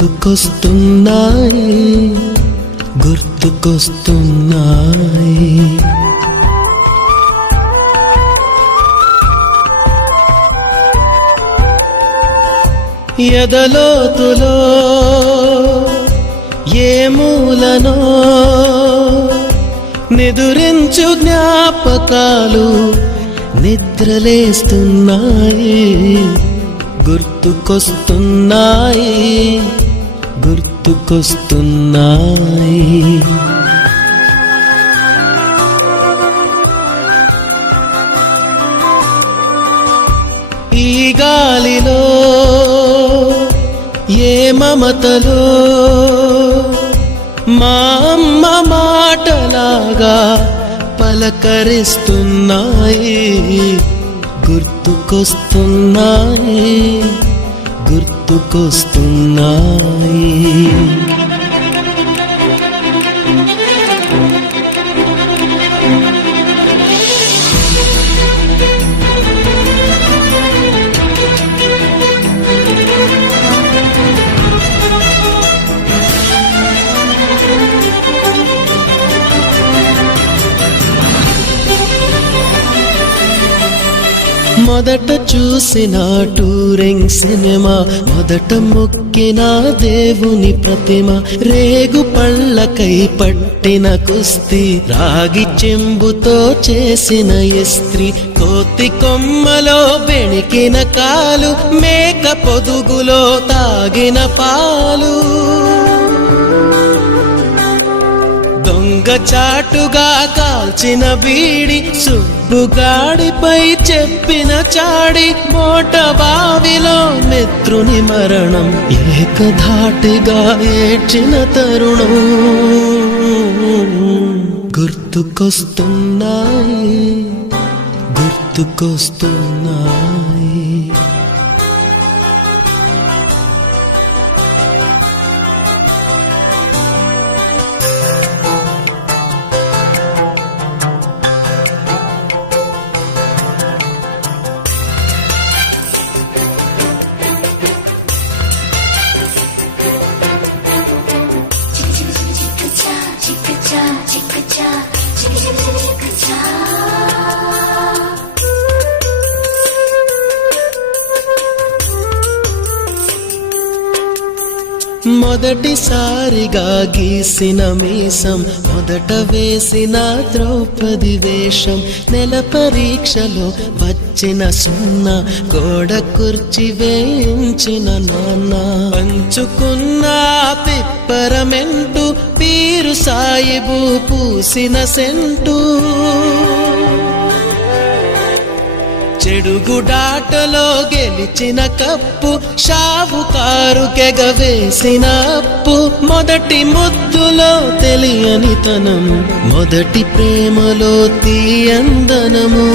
గుర్తుకొస్తున్నాయి గుర్తుకొస్తున్నాయి. ఎదలోతులో ఏ మూలనో నిదురించు జ్ఞాపకాలు నిద్రలేస్తున్నాయి గుర్తుకొస్తున్నాయి గుర్తుకొస్తున్నాయి. ఈ గాలిలో ఏ మమతలో మా అమ్మ మాటలాగా పలకరిస్తున్నాయి గుర్తుకొస్తున్నాయి గుర్తుకొస్తున్నాయి. మొదట చూసిన టూరింగ్ సినిమా, మొదట మొక్కిన దేవుని ప్రతిమ, రేగు పళ్ళకై పట్టిన కుస్తీ, రాగి చెంబుతో చేసిన ఇస్త్రీ, కోతి కొమ్మలో బెణికిన కాలు, మేక పొదుగులో తాగిన పాలు, దొంగ చాటుగా కాల్చిన బీడి, సుబ్బుగాడిపై చెప్పిన చాడి, మోట బావిలో మిత్రుని మరణం, ఏకధాటిగా ఏడ్చిన తరుణం గుర్తుకొస్తున్నాయి గుర్తుకొస్తున్నాయి. మొదటిసారిగా గీసిన మీసం, మొదట వేసిన ద్రౌపది వేషం, నెల పరీక్షలో వచ్చిన సున్నా, గోడ కుర్చీ వేయించిన నాన్న, పంచుకున్న పిప్పరమెంటు, పీరు సాయిబు పూసిన సెంటు, చెడుగుడాటలో గెలిచిన కప్పు, షావుకారు కెగవేసిన అప్పు, మొదటి ముద్దులో తెలియని తనం, మొదటి ప్రేమలో తీయందనము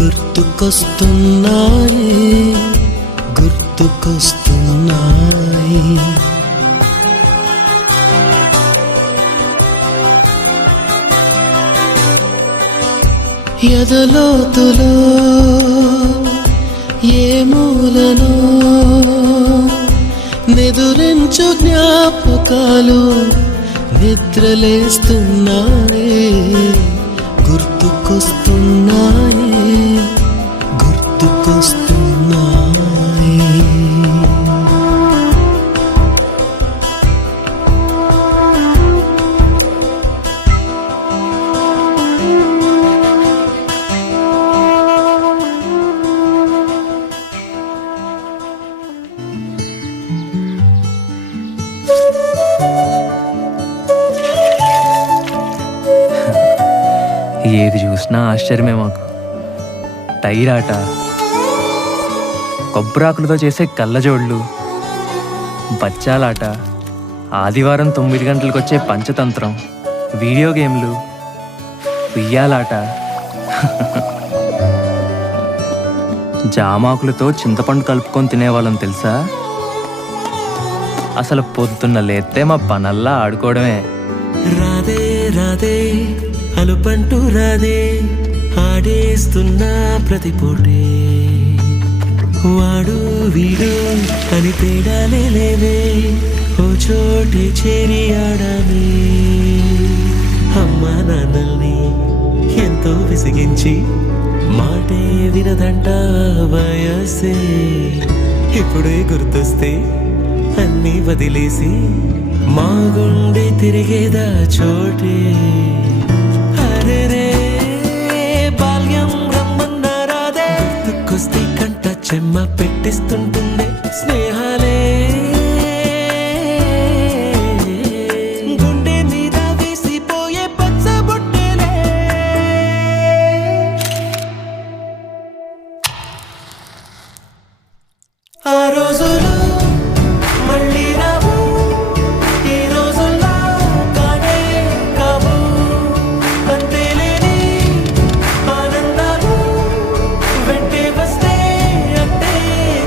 గుర్తుకొస్తున్నాయి గుర్తుకొస్తున్నాయి. ఎదలోతులో ఏ మూలనో నిదురించు జ్ఞాపకాలు నిద్రలేస్తున్నాయి గుర్తుకొస్తున్నాయి గుర్తుకొస్తున్నాయి. ఏది చూసినా ఆశ్చర్యమే మాకు. టైరాట, కొబ్బరాకులతో చేసే కళ్ళజోళ్ళు, బచ్చాలాట, ఆదివారం 9 గంటలకు వచ్చే పంచతంత్రం, వీడియో గేమ్లు, ఉయ్యాలాట, జామాకులతో చింతపండు కలుపుకొని తినేవాళ్ళం తెలుసా. అసలు పొద్దున్న లేస్తే మా పనల్లా ఆడుకోవడమే. రాదే రాదే అలుపంటూ రాదే, ఆడేస్తున్నా ప్రతి పూటే వాడు వీడు అని తేడాలే లేవే, ఓ చోటే చేరి ఆడమే. అమ్మా నాన్నల్ని ఎంతో విసిగించి మాటే వినదంట వయసే. ఇప్పుడే గుర్తొస్తే అన్నీ వదిలేసి మా గుండె తిరిగేదా చోటే. అరే రే బాల్యం రమ్మన్నారాదే, గుర్తుకొస్తే కంట చెమ్మ పెట్టిస్తుంటుండే స్నేహాలే. గుండె మీద వేసిపోయే పచ్చబొట్టెలే. ఆ రోజులు మళ్ళీ రావు, ఈ రోజుల్లో కానే కావు. అంతేలేని ఆనందాలు వెంటే వస్తే అంతే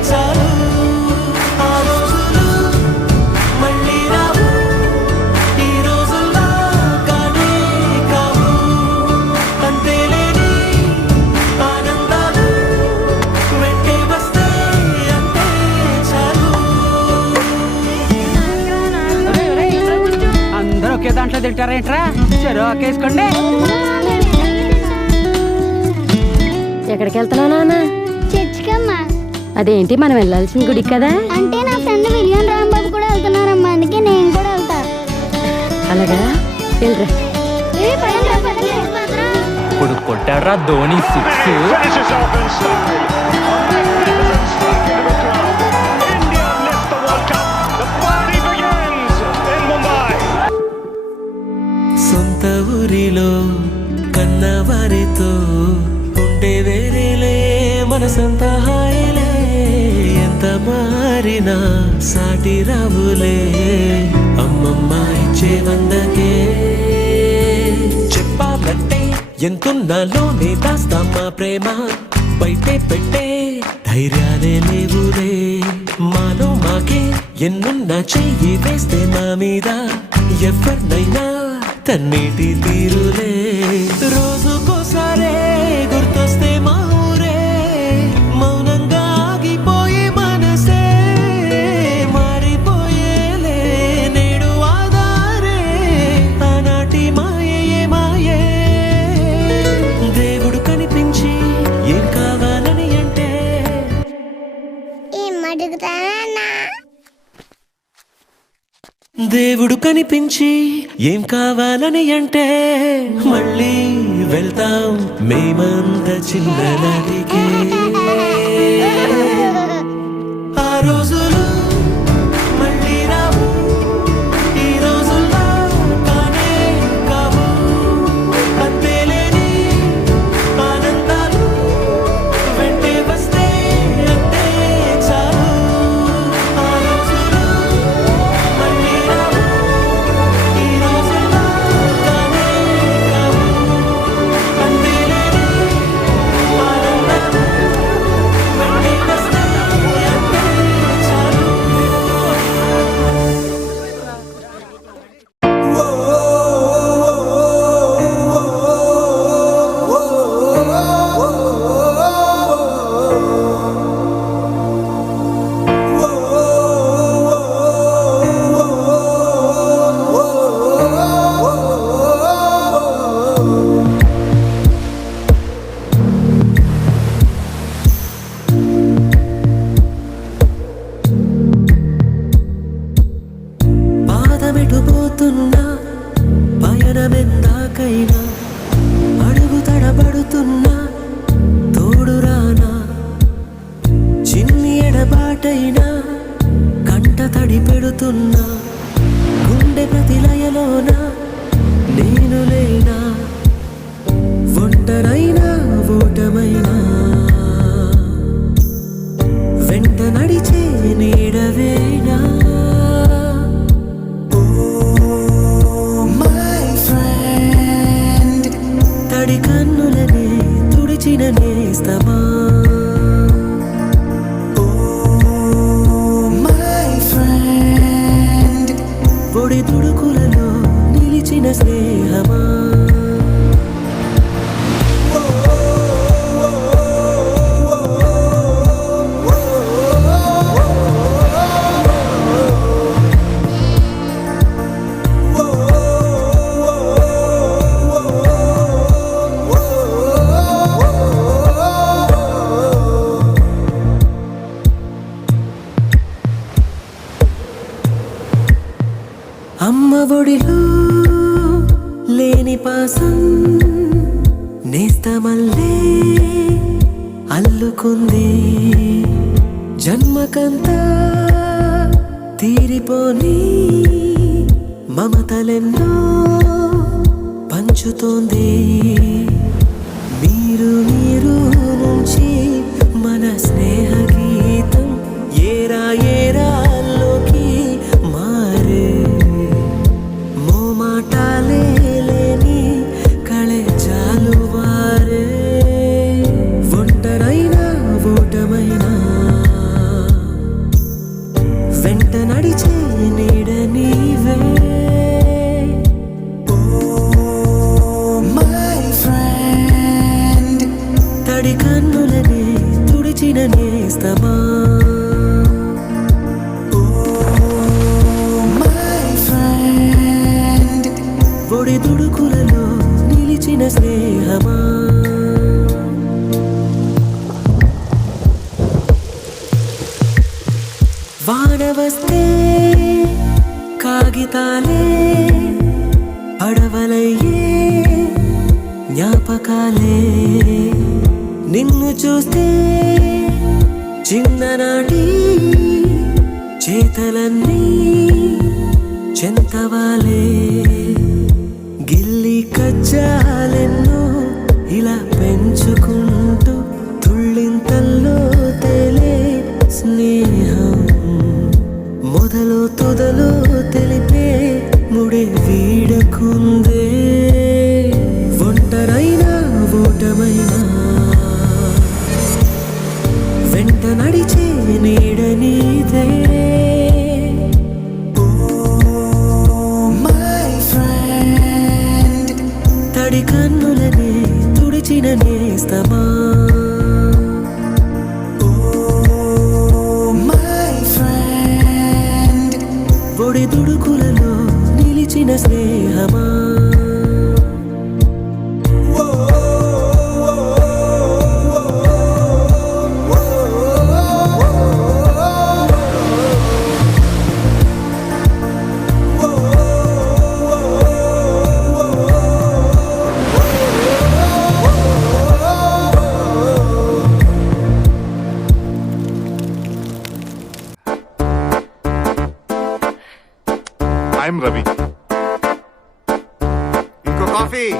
చాలు. ఆ రోజులు మళ్ళీ రావు, ఈ రోజుల్లో కానే కావు. అంతేలేని ఆనందాలు వెంటే వస్తే అంతే చాలు. అందరూ ఒకే దాంట్లో తింటారేంట్రా? చెరో ఒకేసుకోండి. ఎక్కడికి వెళ్తున్నావు నాన్న? చర్చికమ్మా. అదేంటి మనం వెళ్ళాల్సిన గుడికి కదా? అంటే నా ఫ్రెండ్ విలియం రాంబాబు కూడా వెళ్తున్నారమ్మా, అందుకే నేను కూడా వెళ్తా. అలాగా వెళ్ళరా. ఇప్పుడు కొట్టాడ్రా Dhoni six. Finishes off in style. A magnificent strike into the crowd. India lift the World Cup. The party begins in Mumbai. సొంత ఊరిలో కన్నవారితో ఉంటే వేరేలే మనసంత హాయిలే. ఎంత మారినా సాటి రావులే అమ్మమ్మ ఇచ్చే వందకే. చెప్పాలంటే ఎంతున్నాలోనే దాస్తామా ప్రేమ, బయటే పెట్టే ధైర్యాలే లేవులే. మాలో మాకే ఎన్నున్నా చెయ్యి వేస్తే మా మీద ఎవరినైనా తన్నేటి తీరులే. రోజుకోసారే గుర్తొస్తే మా ఊరే, మౌనంగా ఆగిపోయే మనసే. మారిపోయేలే నేడు ఆధారే, ఆనాటి మాయే మాయే. దేవుడు కనిపించి ఏం కావాలని అంటే, ఏం అడుగుతానన్నా? దేవుడు కనిపించి ఏం కావాలని అంటే, మళ్ళీ వెళ్తాం మేమంత చిన్ననాటికే. ఆ రోజులు మళ్ళీ రావు, ఈ రోజుల్లో కానే కావు. అంతేలేని ఆనందాలు వెంటే వస్తే అంతే చాలు. ఆ రోజులు మళ్ళీ రావు, ఈ రోజుల్లో కానే కావు. అంతేలేని ఆనందాలు వెంటే వస్తే అంతే చాలు. పాదమెటుపోతున్నా పయనమెందాకైనా, అడుగు తడబడుతున్నా తోడురానా. చిన్ని ఎడబాటైనా కంట తడి పెడుతున్నా, గుండె ప్రతిలయలోన నేను లేనా. ఒంటరైనా ఓటమైనా వెంట నడిచే నీడవేనా. తడి కన్నులనే తుడిచిన నేస్తమా. పొడి తుడుకులలో నిలిచిన స్నేహమా. ఒడిలో లేని పాసం నేస్తమల్లే అల్లుకుంది జన్మకంతా తీరిపోని మమతలెన్నో పంచుతోంది మీరు నుంచి మన స్నేహ గీతం ఏరా ఏరాల్లోకి మారే మోమాటాలే లేని కళే జాలువారే ఒంటరైనా ఓటమైనా వెంట నడిచే నీడ నీవే మై ఫ్రెండ్ తడి కన్నులనే తుడిచిన నేస్తమా మై ఫ్రెండ్ ఒడి దుడుకులలో నిలిచిన స్నేహమా వాన వస్తే కాగితాలే పడవలయ్యే జ్ఞాపకాలే నిన్ను చూస్తే చిన్ననాటి చేతలన్నీ చెంతవాలే గిల్లి కజ్జాలెన్నో ఇలా పెంచుకుంటూ తుళ్ళింతల్లో తేలే స్నేహం మొదలు తొదలు తెలిపే ముడే వీడకుందే ఒంటరైనా ఓటమైనా వెంట నడిచే నీడ నీదే మై ఫ్రెండ్ తడి కన్నులనే తుడిచిన నేస్తమా ఒడి దుడుకులలో నిలిచిన స్నేహమా I'm Ravi. Inko coffee.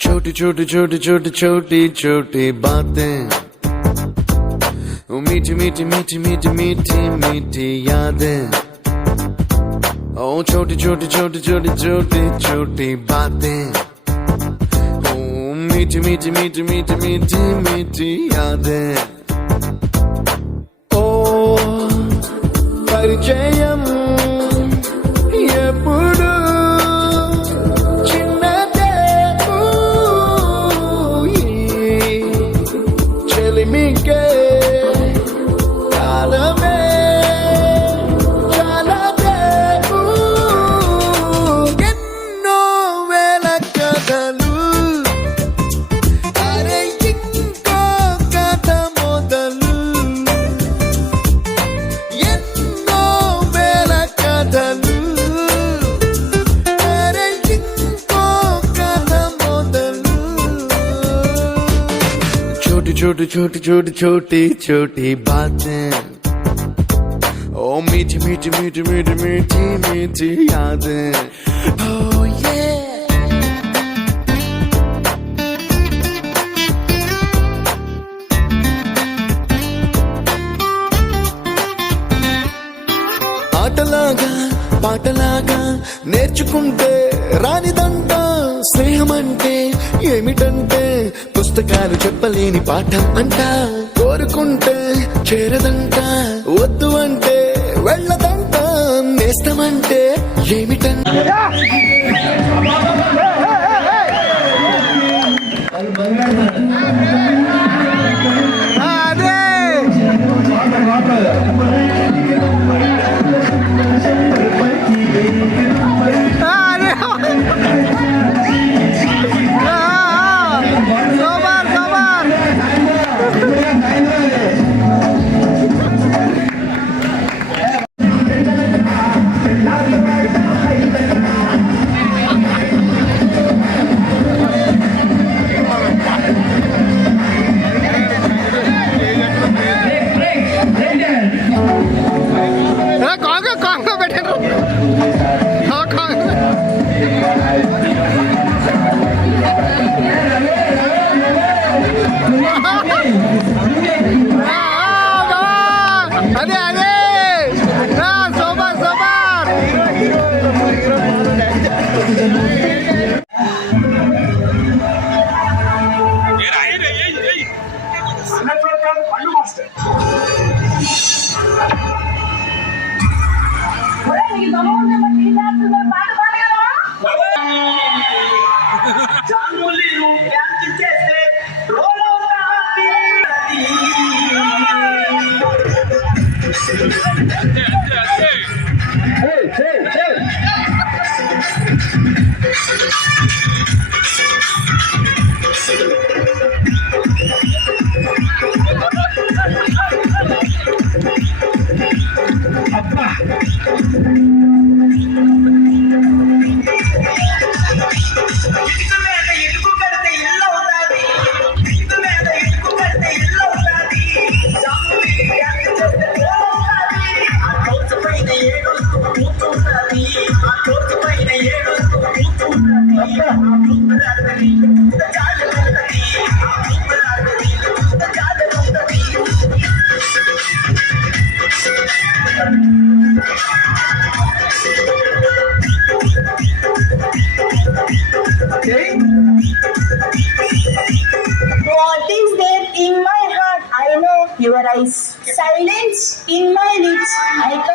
छोटी छोटी छोटी छोटी छोटी छोटी बातें, वो मीठी मीठी मीठी मीठी मीठी मीठी यादें। ओ छोटी छोटी छोटी छोटी छोटी छोटी बातें, ओ मीठी मीठी मीठी मीठी मीठी मीठी यादें। ओ परिचयम ఎప్పుడు చిన్నదే చెలిమికే కాలమే చాలదే ఎన్నో వేల కథలు అరే ఇంకో కథ మొదలు ఎన్నో వేల కథలు छोटी छोटी छोटी छोटी छोटी बातें, ओ मीठी मीठी मीठी मीठी मीठी मीठी यादें। Oh yeah। ఆటలాగా పాటలాగా నేర్చుకుంటే రానిదంట స్నేహం అంటే ఏమిటంటే పుస్తకాలు చెప్పలేని పాఠం అంట కోరుకుంటే చేరదంట వద్దు అంటే వెళ్ళదంట నేస్తమంటే ఏమిటంటే అదే అదే అదే super super. What is there in my heart? I know your eyes. Silence in my lips. I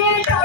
నేను